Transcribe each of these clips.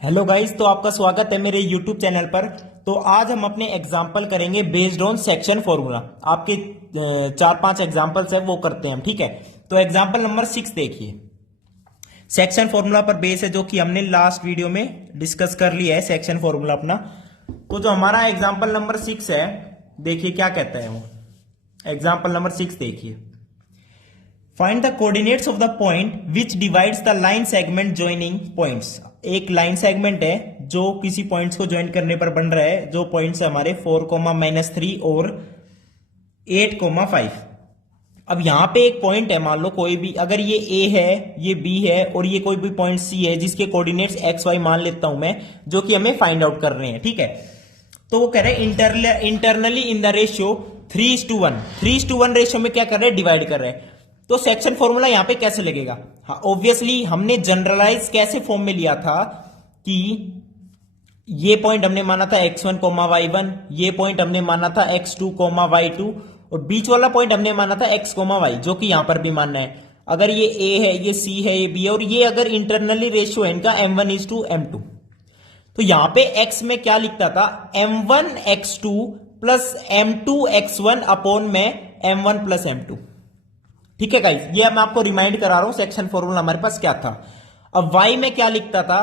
Hello guys, तो आपका स्वागत है मेरे यूट्यूब चैनल पर। तो आज हम अपने एग्जाम्पल करेंगे बेस्ड ऑन सेक्शन फॉर्मूला। आपके 4-5 एग्जाम्पल्स है वो करते हैं हम, ठीक है। तो एग्जाम्पल नंबर 6 देखिए। सेक्शन फॉर्मूला पर बेस है, जो कि हमने लास्ट वीडियो में डिस्कस कर लिया है सेक्शन फॉर्मूला अपना। तो जो हमारा एग्जाम्पल नंबर 6 है, देखिए क्या कहता है वो। एग्जाम्पल नंबर 6 देखिए। Find the coordinates of the point which divides the line segment joining points. एक लाइन सेगमेंट है जो किसी पॉइंट्स को ज्वाइन करने पर बन रहा है, जो पॉइंट्स हमारे 4, -3 और 8, 5। अब यहां पे एक पॉइंट है, मान लो कोई भी, अगर ये ए है, ये बी है और ये कोई भी पॉइंट सी है, जिसके कोऑर्डिनेट्स एक्स वाई मान लेता हूं मैं, जो कि हमें फाइंड आउट कर रहे हैं, ठीक है। तो वो कह रहे हैं internally in the ratio 3:1। 3:1 ratio में क्या कर रहे हैं, डिवाइड कर रहे हैं। तो सेक्शन फॉर्मूला यहां पे कैसे लगेगा? हाँ, ऑब्वियसली हमने जनरलाइज कैसे फॉर्म में लिया था कि ये पॉइंट हमने माना था x1, y1, ये पॉइंट हमने माना था x2, y2 और बीच वाला पॉइंट हमने माना था x, y, जो कि यहां पर भी मानना है। अगर ये a है, ये c है, ये b है और ये अगर इंटरनली रेशियो है इनका m1:m2, तो यहां पे x में क्या लिखता था, m1x2 प्लस m2x1 अपॉन में m1 प्लस m2। ठीक है गाइस, ये मैं आपको रिमाइंड करा रहा हूं सेक्शन फॉर्मूला हमारे पास क्या था। अब y में क्या लिखता था,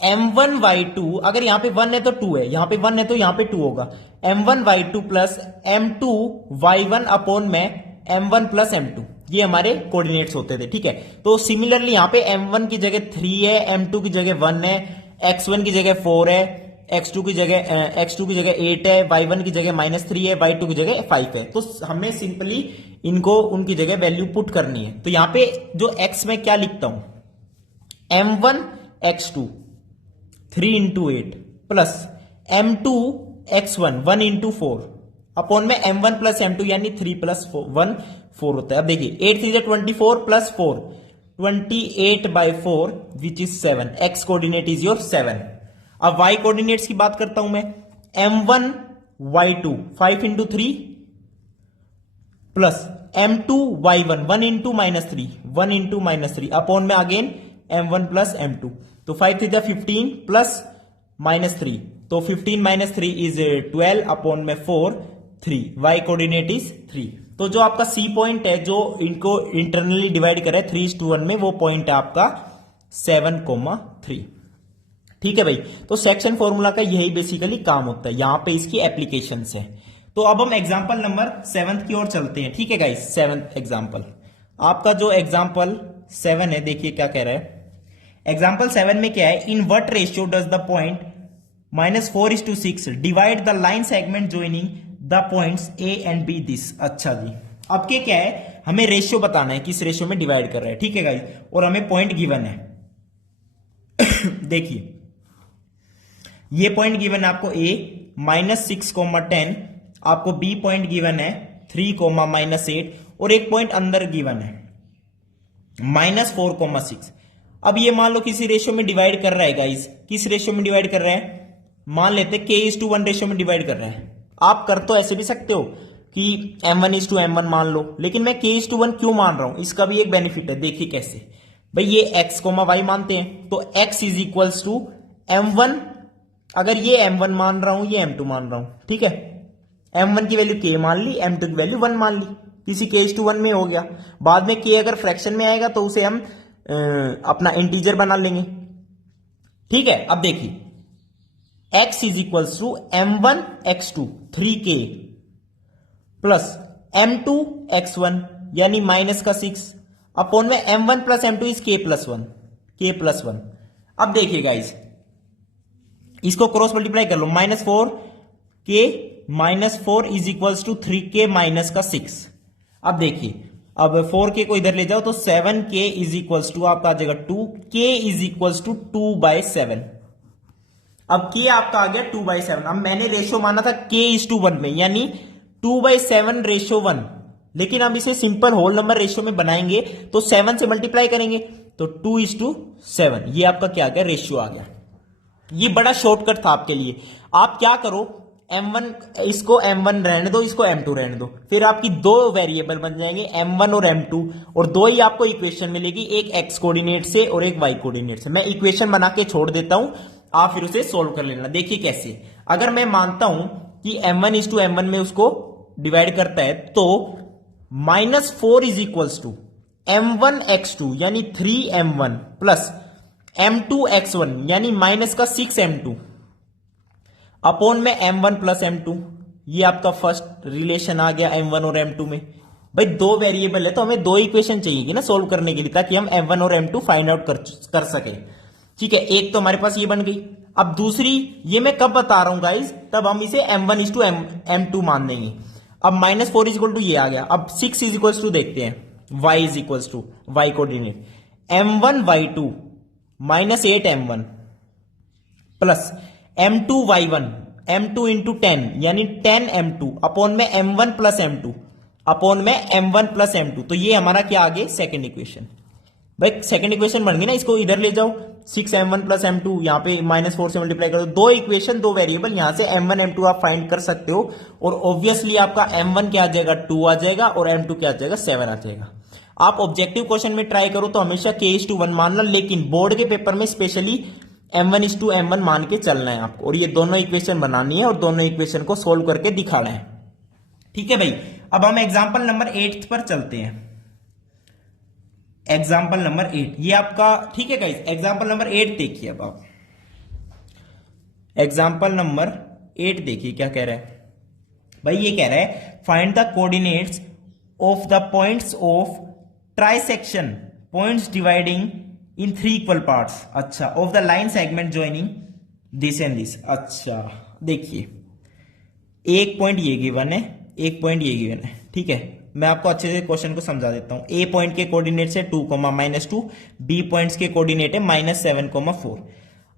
m1y2, अगर यहां पे 1 है तो 2 है, यहां पे 1 है तो यहां पे 2 होगा, m1y2 प्लस m2y1 अपॉन में m1 प्लस m2। ये हमारे कोऑर्डिनेट्स होते थे, ठीक है। तो सिमिलरली यहां पे m1 की जगह 3 है, m2 की जगह 1 है, x1 की जगह 4 है, x2 की जगह 8 है, y1 की जगह -3 है, y2 की जगह 5 है। तो हमें सिंपली इनको उनकी जगह वैल्यू पुट करनी है। तो यहां पे जो x में क्या लिखता हूं, m1x2 3 × 8 प्लस m2x1 1 × 4 अपॉन में m1 प्लस m2, यानी 3 + 1 4 होता है। अब देखिए 8 3 24 plus 4 28/4 which is 7। x coordinate is your 7। अब y कोऑर्डिनेट्स की बात करता हूं मैं, m1y2 5 × 3 प्लस m2y1 1 × -3 1 × -3 अपॉन में अगेन m1 प्लस m2। तो 5 3 15 प्लस -3, तो 15 - 3 इज 12 अपॉन में 4 3। y coordinate is 3। तो जो आपका c पॉइंट है, जो इनको इंटरनली डिवाइड करे 3:1 में, वो पॉइंट है आपका 7, 3। ठीक है भाई। तो सेक्शन फॉर्मूला का यही बेसिकली काम होता है, यहां पे इसकी एप्लीकेशंस है। तो अब हम एग्जांपल नंबर 7 की ओर चलते हैं, ठीक है गाइस। 7th एग्जांपल, आपका जो एग्जांपल 7 है, देखिए क्या कह रहा है। एग्जांपल 7 में क्या है, in what ratio does the point -4:6 divide the line segment joining the points A and B this. अच्छा जी, अब क्या है, हमें रेशियो बताना है, किस रेशियो में डिवाइड कर रहा है, ठीक है गाइस। और हमें पॉइंट गिवन है देखिए ये पॉइंट गिवन है आपको a -6, 10, आपको b पॉइंट गिवन है 3, -8 और एक पॉइंट अंदर गिवन है -4, 6। अब ये मान लो किसी रेशियो में डिवाइड कर रहा है गाइस, किस रेशियो में डिवाइड कर रहा है, मान लेते k:1 रेशियो में डिवाइड कर रहा है। आप कर तो ऐसे भी सकते हो कि m1:m1 मान लो, लेकिन मैं k:1 क्यों मान रहा हूं, इसका भी एक बेनिफिट है। देखिए कैसे भाई, ये x, y मानते हैं, तो x = m1, अगर ये m1 मान रहा हूं, ये m2 मान रहा हूं, ठीक है। m1 की वैल्यू k मान ली, m2 की वैल्यू 1 मान ली, किसी k:1 में हो गया। बाद में k अगर फ्रैक्शन में आएगा तो उसे हम अपना इंटीजर बना लेंगे, ठीक है। अब देखिए x = m1x2 3k plus m2x1 यानी -6 अपॉन में m1 plus m2 is k+1। अब देखिए गाइस, इसको क्रॉस मल्टीप्लाई कर लो, -4k -4 = 3k - 6। अब देखिए, अब 4k को इधर ले जाओ तो 7k = आपका आ जाएगा 2, k = 2/7। अब k आपका आ गया 2/7। अब मैंने रेशियो माना था k:1 में, यानी 2/7 रेशियो 1, लेकिन अब इसे सिंपल होल नंबर रेशियो में बनाएंगे तो 7 से मल्टीप्लाई करेंगे तो 2:7। ये आपका क्या आ गया, रेशियो आ गया। ये बड़ा शॉर्टकट था आपके लिए। आप क्या करो, m1, इसको m1 रहने दो, इसको m2 रहने दो, फिर आपकी दो वेरिएबल बन जाएंगे m1 और m2, और दो ही आपको इक्वेशन मिलेगी, एक x कोऑर्डिनेट से और एक y कोऑर्डिनेट से। मैं इक्वेशन बना के छोड़ देता हूं, आप फिर उसे सोल्व कर लेना। देखिए कैसे, अगर मैं मानता हूं कि m1:m1 में उसको डिवाइड करता है, तो -4 इज इक्वल्स टू m1x2 यानी 3m1 प्लस m2x1 यानी माइनस का 6m2 अपॉन में m1 प्लस m2। ये आपका फर्स्ट रिलेशन आ गया m1 और m2 में। भाई दो वेरिएबल है तो हमें दो इक्वेशन चाहिए ना सोल्व करने के लिए, ताकि हम m1 और m2 फाइंड आउट कर सके। ठीक है, एक तो हमारे पास ये बन गई। अब दूसरी, ये मैं कब बता रहा हूं गाइस, तब हम इसे m1:m2 मान देंगे। अब -4 इज इक्वल टू ये आ गया। अब 6 इज इक्वल टू देखते हैं, y is equal to y coordinate m1y2 -8m1 plus m2y1 m2 into 10 यानी 10m2 अपॉन में m1 प्लस m2 अपॉन में m1 प्लस m2। तो ये हमारा क्या आ गया, सेकेंड इक्वेशन। भाई सेकेंड इक्वेशन बन गई ना, इसको इधर ले जाओ, 6m1 प्लस m2 यहां पे -4 से मल्टीप्लाई कर दो, दो इक्वेशन दो वेरिएबल, यहां से m1 m2 आप फाइंड कर सकते हो। और ऑब्वियसली आपका m1 क्या आ जाएगा, 2 आ जाएगा, और m2 क्या आ जाएगा, 7 आ जाएगा। आप ऑब्जेक्टिव क्वेश्चन में ट्राई करो तो हमेशा k:1 मानना, लेकिन बोर्ड के पेपर में स्पेशली m1:m1 मान के चलना है आपको, और ये दोनों इक्वेशन बनानी है और दोनों इक्वेशन को सोल्व करके दिखाना है। ठीक है भाई, अब हम एग्जांपल नंबर 8 पर चलते हैं। एग्जांपल नंबर 8 ये आपका, ठीक है गाइस, एग्जांपल नंबर 8 देखिए। अब आप एग्जांपल नंबर 8 देखिए क्या कह रहा है भाई। ये कह रहा है find the coordinates of the points of trisection points dividing in 3 equal parts. अच्छा, of the line segment joining this and this. अच्छा देखिए, एक पॉइंट ये गिवन है, एक पॉइंट ये गिवन है। ठीक है, मैं आपको अच्छे से क्वेश्चन को समझा देता हूं। ए पॉइंट के कोऑर्डिनेट्स है 2, -2, बी पॉइंट्स के कोऑर्डिनेट है -7, 4।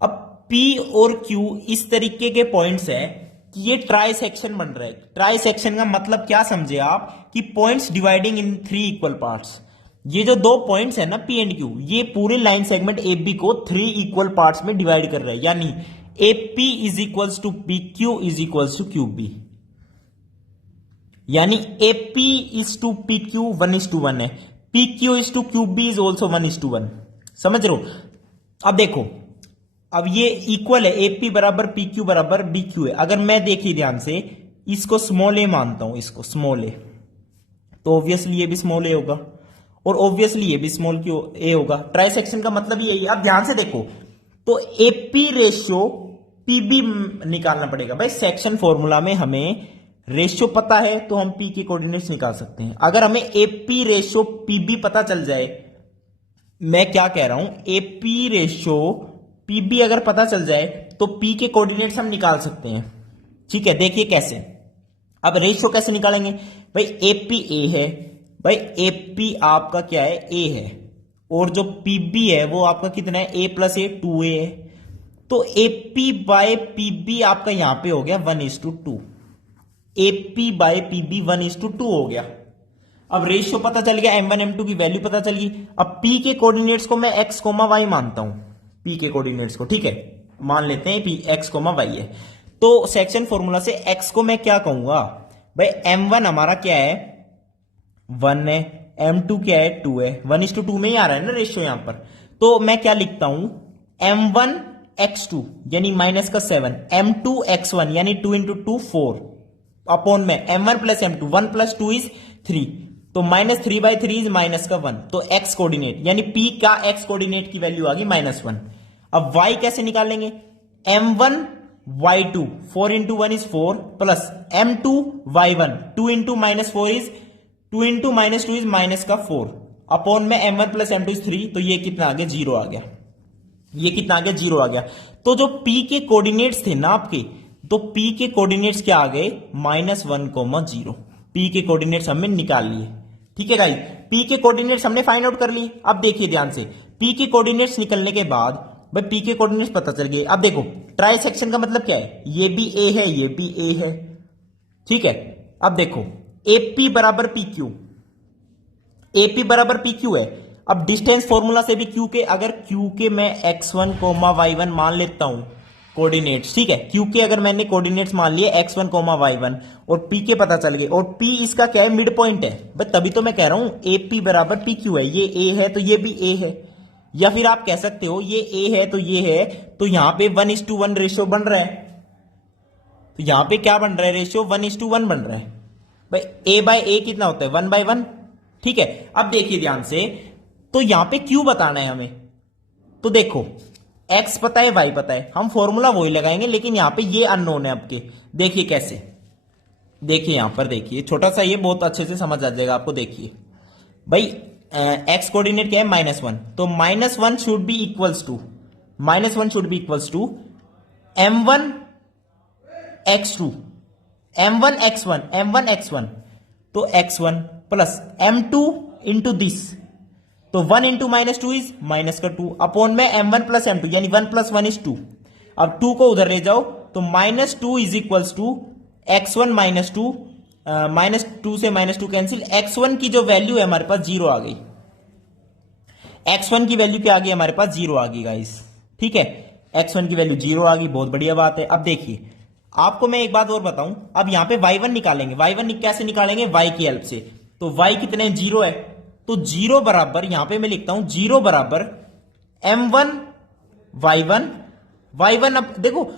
अब पी और क्यू इस तरीके के पॉइंट्स है कि ये ट्राई सेक्शन बन रहा है। ट्राई सेक्शन का मतलब क्या समझे आप, कि points dividing in 3 equal parts. ये जो दो पॉइंट्स है ना पी एंड क्यू, ये पूरे लाइन सेगमेंट ए बी को 3 इक्वल पार्ट्स में डिवाइड कर रहा है, यानी A P is equals to P Q is equals to Q B, यानी A P is to P Q 1:1 है, P Q is to Q B is also 1:1। समझ रहे हो। अब देखो, अब ये इक्वल है, ए पी बराबर पी क्यू बराबर बी क्यू है। अगर मैं देखिए ध्यान से, इसको स्मॉल ए मानता हूं, इसको स्मॉल ए, तो ऑब्वियसली ये भी स्मॉल ए होगा, और ऑब्वियसली ये भी स्मॉल क्यू ए होगा। ट्राइसेक्शन का मतलब यही है। अब ध्यान से देखो, तो एपी रेशियो पीबी निकालना पड़ेगा। भाई सेक्शन फॉर्मूला में हमें रेशियो पता है तो हम पी के कोऑर्डिनेट्स निकाल सकते हैं। अगर हमें एपी रेशियो पीबी पता चल जाए, मैं क्या कह रहा हूं, एपी रेशियो पीबी अगर पता चल जाए तो पी के कोऑर्डिनेट्स हम निकाल सकते हैं। ठीक है, देखिए कैसे। अब रेशियो कैसे निकालेंगे भाई, एपी ए है, भाई एपी आपका क्या है, ए है, और जो पीबी है वो आपका कितना है, ए प्लस ए 2a है। तो एपी बाय पीबी आपका यहां पे हो गया 1:2, एपी बाय पीबी 1:2 हो गया। अब रेशियो पता चल गया, m1 m2 की वैल्यू पता चल गई। अब पी के कोऑर्डिनेट्स को मैं x, y मानता हूं, पी के कोऑर्डिनेट्स को, ठीक है, मान लेते हैं पी x, y है। तो सेक्शन फॉर्मूला से x को मैं क्या कहूंगा भाई, m1 हमारा क्या है, 1 है, m2 क्या है, 2 है, 1:2 में ही आ रहा है ना रेशियो यहां पर। तो मैं क्या लिखता हूं, m1x2 यानी -7, m2x1 यानी 2 × 2 4 अपॉन में m1 प्लस m2, 1 + 2 = 3, तो -3/3 इज -1। तो x कोऑर्डिनेट यानी p का x कोऑर्डिनेट की वैल्यू आ गई -1। अब y कैसे निकालेंगे, m1 y2 4 × 1 = 4 plus m2 y1 2 × -4 = 2 × -2 = -4 upon में m1 प्लस m2 = 3। तो ये कितना आ गया, 0 आ गया। ये कितना आ गया, 0 आ गया। तो जो p के कोऑर्डिनेट्स थे ना आपके, तो p के कोऑर्डिनेट्स क्या आ गए, -1, 0। p के कोऑर्डिनेट्स हमने निकाल लिए। ठीक है गाइस, p के कोऑर्डिनेट्स हमने फाइंड आउट कर लिए। अब देखिए ध्यान से, p के कोऑर्डिनेट्स निकलने के बाद भाई p के कोऑर्डिनेट्स पता चल गए। अब देखो ट्राई सेक्शन का मतलब क्या है, ये भी a है, ये भी a है। ठीक है, अब देखो AP बराबर PQ, AP बराबर PQ है। अब डिस्टेंस फॉर्मूला से भी Q के, अगर Q के मैं x1, y1 मान लेता हूं, कोऑर्डिनेट्स, ठीक है। क्यू के अगर मैंने कोऑर्डिनेट्स मान लिए x1 कोमा y1 और p के पता चल गए, और p इसका क्या है, मिड पॉइंट है, बट तभी तो मैं कह रहा हूं AP बराबर PQ है। ये a है तो ये भी a है, या फिर आप कह सकते हो ये a है तो ये है, तो यहां पे 1:1 रेशियो बन रहा है। तो यहां पे क्या बन रहा है, रेशियो 1:1 बन रहा है। भाई a बाय a कितना होता है, 1/1, ठीक है। अब देखिए ध्यान से, तो यहां पे q बताना है हमें। तो देखो x पता है, y पता है, हम फॉर्मूला वही लगाएंगे, लेकिन यहां पे ये अननोन है आपके। देखिए कैसे, देखिए यहां पर देखिए, छोटा सा ये बहुत अच्छे से समझ आ जाएगा आपको। देखिए भाई x कोऑर्डिनेट क्या है, -1, तो -1 should be equals to, -1 should be equals to m1 x2 m1 x1 m1 x1, तो x1 plus m2 into this, तो 1 इंटू -2 इज -2 अपॉन में m1 प्लस m2, यानी 1 + 1 = 2। अब 2 को उधर ले जाओ तो -2 इज इक्वल्स टू x1 -2, -2 से -2 कैंसिल, x1 की जो वैल्यू है हमारे पास 0 आ गई। x1 की वैल्यू क्या आ गई हमारे पास, 0 आ गई गाइस, ठीक है। x1 की वैल्यू 0 आ गई, बहुत बढ़िया बात है। अब देखिए आपको मैं एक बात और बताऊं, अब यहां पे y1 निकालेंगे, y1 कैसे निकालेंगे, y की हेल्प से। तो y कितने, 0 है, तो 0 बराबर, यहां पे मैं लिखता हूं 0 बराबर m1 y1 y1। अब देखो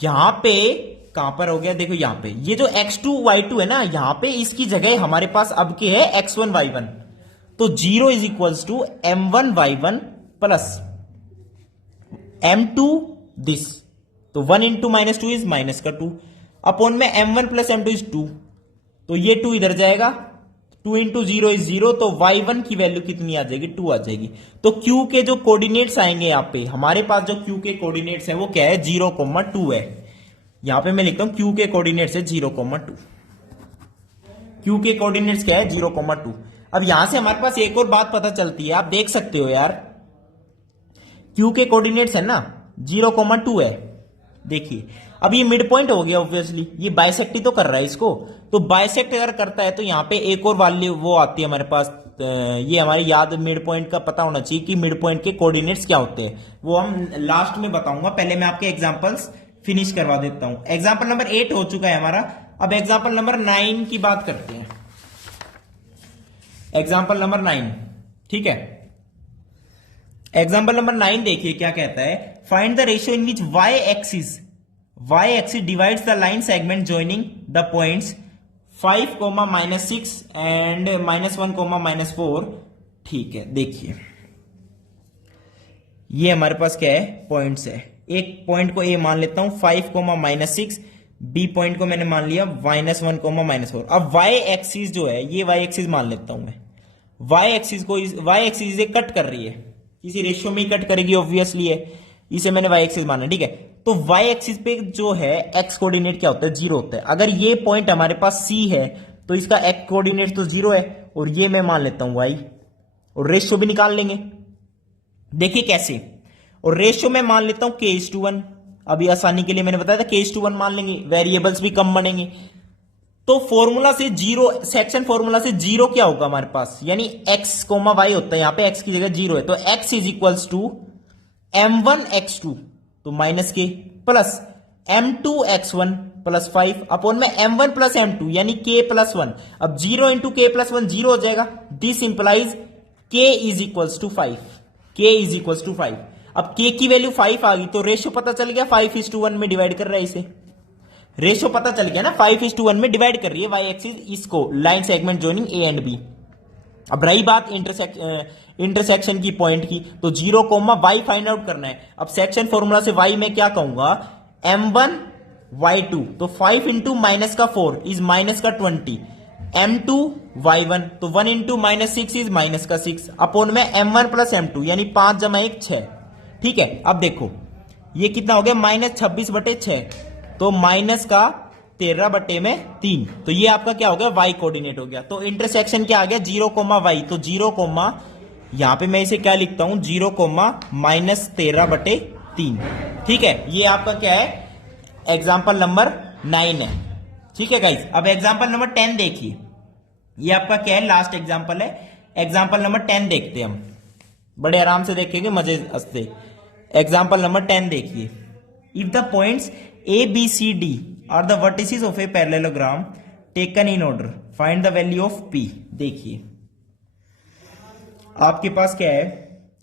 यहां पे कहां पर हो गया, देखो यहां पे ये जो x2 y2 है ना, यहां पे इसकी जगह हमारे पास अब के है x1 y1, तो 0 is equals to m1 y1 plus m2 this, तो 1 इंटू -2 इज -2 अपॉन में m1 प्लस m2 इज 2, तो ये 2 इधर जाएगा, 2 इंटू 0 इज 0, तो y1 की वैल्यू कितनी आ जाएगी, 2 आ जाएगी। तो q के जो कोऑर्डिनेट्स आएंगे यहाँ पे, हमारे पास जो q के कोऑर्डिनेट्स है वो क्या है, 0,2 है। यहां पे मैं लिखता हूं q के कोऑर्डिनेट्स है 0,2, q के कोऑर्डिनेट्स क्या है, 0,2। अब यहां से हमारे पास एक और बात पता चलती है, आप देख सकते हो यार, q के कोऑर्डिनेट्स है ना 0,2 है। देखिए अब ये मिड पॉइंट हो गया, ऑब्वियसली ये बाइसेक्ट ही तो कर रहा है इसको, तो बाइसेक्ट अगर करता है तो यहां पे एक और वैल्यू वो आती है हमारे पास, ये हमारी याद मिड पॉइंट का पता होना चाहिए कि मिड पॉइंट के कोऑर्डिनेट्स क्या होते हैं, वो हम लास्ट में बताऊंगा। पहले मैं आपके एग्जांपल्स फिनिश करवा देता हूं। एग्जांपल नंबर 8 हो चुका है हमारा, अब एग्जांपल नंबर 9 की बात करते हैं। एग्जांपल नंबर 9, ठीक है। एग्जांपल नंबर 9 देखिए क्या कहता है, find the ratio in which y axis divides the line segment joining the points 5, -6 and -1, -4, ठीक है। देखिए ये हमारे पास क्या है, पॉइंट्स है। एक पॉइंट को ए मान लेता हूं 5, -6, बी पॉइंट को मैंने मान लिया -1, -4। अब y एक्सिस जो है, ये y एक्सिस मान लेता हूं मैं, y एक्सिस को, y एक्सिस ये कट कर रही है, किसी रेशियो में ही कट करेगी, ऑब्वियसली है, इसे मैंने y एक्सिस माना, ठीक है। तो y एक्सिस पे जो है x कोऑर्डिनेट क्या होता है, 0 होता है। अगर ये पॉइंट हमारे पास C है तो इसका x कोऑर्डिनेट तो 0 है, और ये मैं मान लेता हूं y, और रेशियो भी निकाल लेंगे। देखिए कैसे, और रेशियो में मान लेता हूं k:1, अभी आसानी के लिए मैंने बताया था k:1 मान लेंगे, वेरिएबल्स भी कम बनेंगे। तो फॉर्मूला से 0, सेक्शन फॉर्मूला से 0 क्या होगा हमारे पास, यानी x, y होता है, यहां पे x की जगह 0 है, तो x is equals to m1 x2, तो -k plus m2 x1 plus 5 upon में m1 प्लस m2, यानी k प्लस 1। अब 0 इंटू k प्लस 1 0 हो जाएगा, this implies k is equals to 5, k is equals to 5। अब k की value 5 आ गई, तो रेशियो पता चल गया, 5:1 में डिवाइड कर रहा है इसे, रेशियो पता चल गया ना, 5:1 में डिवाइड कर रही है y एक्सिस इसको, line segment joining a and b। अब रही बात इंटरसेक्शन की पॉइंट की, तो 0, y फाइंड आउट करना है। अब सेक्शन फॉर्मूला से y में क्या कहूंगा, m1 y2, तो 5 इंटू -4 इज -20, m2 y1, तो 1 इंटू -6 इज -6 अपॉन में m1 प्लस m2, यानी 5 + 1 6, ठीक है। अब देखो ये कितना हो गया, -26/6, तो -13/3, तो ये आपका क्या हो गया, y कोऑर्डिनेट हो गया। तो इंटरसेक्शन क्या आ गया, 0, y, तो 0, यहां पे मैं इसे क्या लिखता हूं, 0, -13/3, ठीक है। ये आपका क्या है, एग्जाम्पल नंबर 9 है, ठीक है गाइस। अब एग्जाम्पल नंबर 10 देखिए, ये आपका क्या है, लास्ट एग्जाम्पल है। एग्जाम्पल नंबर 10 देखते हैं हम, बड़े आराम से देखेंगे, मजे हंसते। एग्जाम्पल नंबर 10 देखिए, if the points A B C D are the vertices of a parallelogram taken in order find the value of P. देखिए आपके पास क्या है,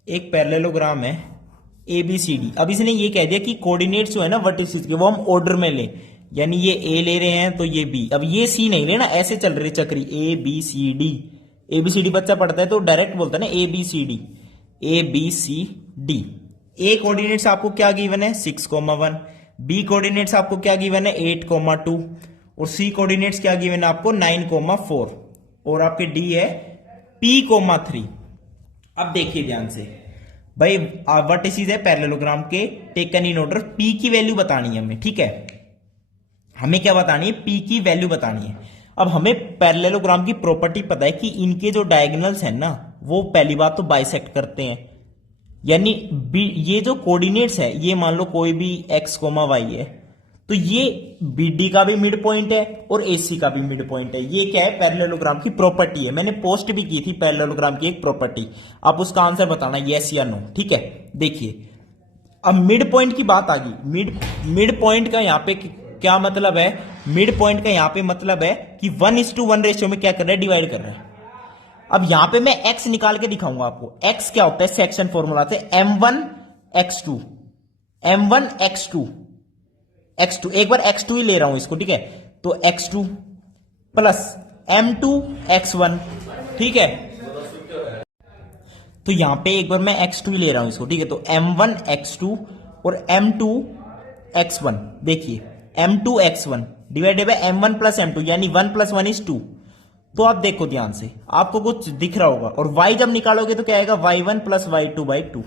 एक पैरेललोग्राम है ए बी सी डी। अब इसने ये कह दिया कि कोऑर्डिनेट्स जो है ना वर्टिसेस के वो हम ऑर्डर में लें, यानी ये ए ले रहे हैं तो ये बी, अब ये सी नहीं लेना, ऐसे चल रही चक्री A B C D. A B C D बच्चा पढ़ता है तो डायरेक्ट बोलता है ना A B C D, A B C D. A coordinates आपको क्या गिवन है 6,1, बी कोऑर्डिनेट्स आपको क्या गिवन है 8,2 और सी कोऑर्डिनेट्स क्या गिवन है आपको 9,4 और आपके डी है P,3। अब देखिए ध्यान से भाई, वर्टिसेस है पैरेललोग्राम के टेकन इन ऑर्डर, P की वैल्यू बतानी है हमें, ठीक है, हमें क्या बतानी है P की वैल्यू बतानी है। अब हमें पैरेललोग्राम की प्रॉपर्टी पता है कि इनके जो डायगोनल्स हैं ना वो पहली बात तो बाइसेक्ट करते हैं, यानी ये जो कोऑर्डिनेट्स है ये मान लो कोई भी x, y है तो ये BD का भी मिड पॉइंट है और AC का भी मिड पॉइंट है। ये क्या है पैरेललोग्राम की प्रॉपर्टी है, मैंने पोस्ट भी की थी पैरेललोग्राम की एक प्रॉपर्टी, आप उसका आंसर बताना यस या नो, ठीक है। देखिए अब मिड पॉइंट की बात आ गई, मिड पॉइंट का यहाँ पे क्या मतलब है, मिड पॉइंट का यहाँ पे मतलब है कि 1:1 रेशियो में क्या कर रहा है, डिवाइड कर रहा है। अब यहां पे मैं x निकाल के दिखाऊंगा आपको, x क्या होता है सेक्शन फॉर्मूला से m1x2, x2 एक बार x2 ही ले रहा हूं इसको, ठीक है, तो x2 प्लस m2x1, ठीक है, तो यहां पे एक बार मैं x2 ही ले रहा हूं इसको, ठीक है, तो m1x2 और m2x1, देखिए m2x1 divided by m1 plus m2 यानी 1 + 1 = 2। तो आप देखो ध्यान से, आपको कुछ दिख रहा होगा, और y जब निकालोगे तो क्या आएगा y1 + y2/2।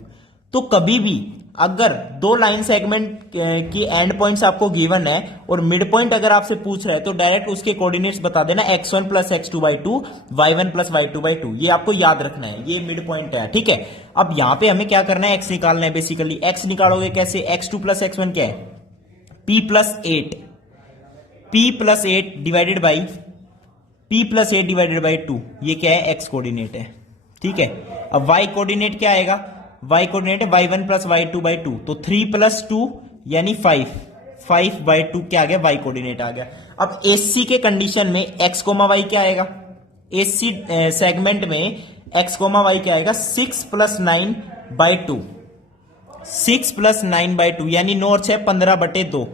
तो कभी भी अगर दो लाइन सेगमेंट की एंड पॉइंट्स आपको गिवन है और मिड पॉइंट अगर आपसे पूछ रहा है तो डायरेक्ट उसके कोऑर्डिनेट्स बता देना x1 + x2/2, y1 + y2/2, ये आपको याद रखना है, ये मिड पॉइंट है, ठीक है। अब यहां पे हमें क्या करना है, x निकालना है बेसिकली। x निकालोगे कैसे, x2 + x1 क्या है p + 8 divided by p + 8 divided by 2, ये क्या है x कोऑर्डिनेट है, ठीक है। अब y कोऑर्डिनेट क्या आएगा, y कोऑर्डिनेट है y1 + y2/2, तो 3 + 2 यानी 5/2 क्या आ गया, y कोऑर्डिनेट आ गया। अब AC के कंडीशन में x, y क्या आएगा, AC सेगमेंट में x, y क्या आएगा 6 + 9/2, 6 + 9/2 यानी 9 और 6 15/2,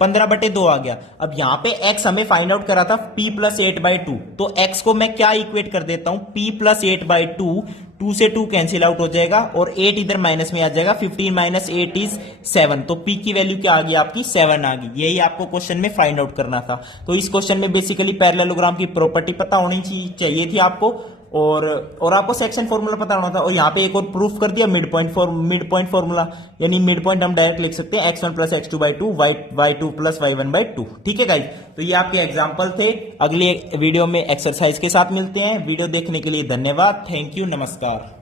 15/2 आ गया। अब यहां पे x हमें फाइंड आउट करा था p + 8/2, तो x को मैं क्या इक्वेट कर देता हूं p + 8/2, 2 से 2 कैंसिल आउट हो जाएगा और 8 इधर माइनस में आ जाएगा, 15 - 8 = 7, तो p की वैल्यू क्या आ गई आपकी 7 आ गई। यही आपको क्वेश्चन में फाइंड आउट करना था। तो इस क्वेश्चन में बेसिकली पैरेललोग्राम की प्रॉपर्टी पता होनी चाहिए थी आपको, और आपको सेक्शन फॉर्मूला पता होना था, और यहाँ पे एक और प्रूफ कर दिया मिड पॉइंट फॉर्मूला, यानी मिड पॉइंट हम डायरेक्ट लिख सकते हैं x1 + x2/2, y2 + y1/2, ठीक है गाइस। तो ये आपके एग्जांपल थे, अगले वीडियो में एक्सरसाइज के साथ मिलते हैं। वीडियो देखने के लिए धन्यवाद, थैंक यू, नमस्कार।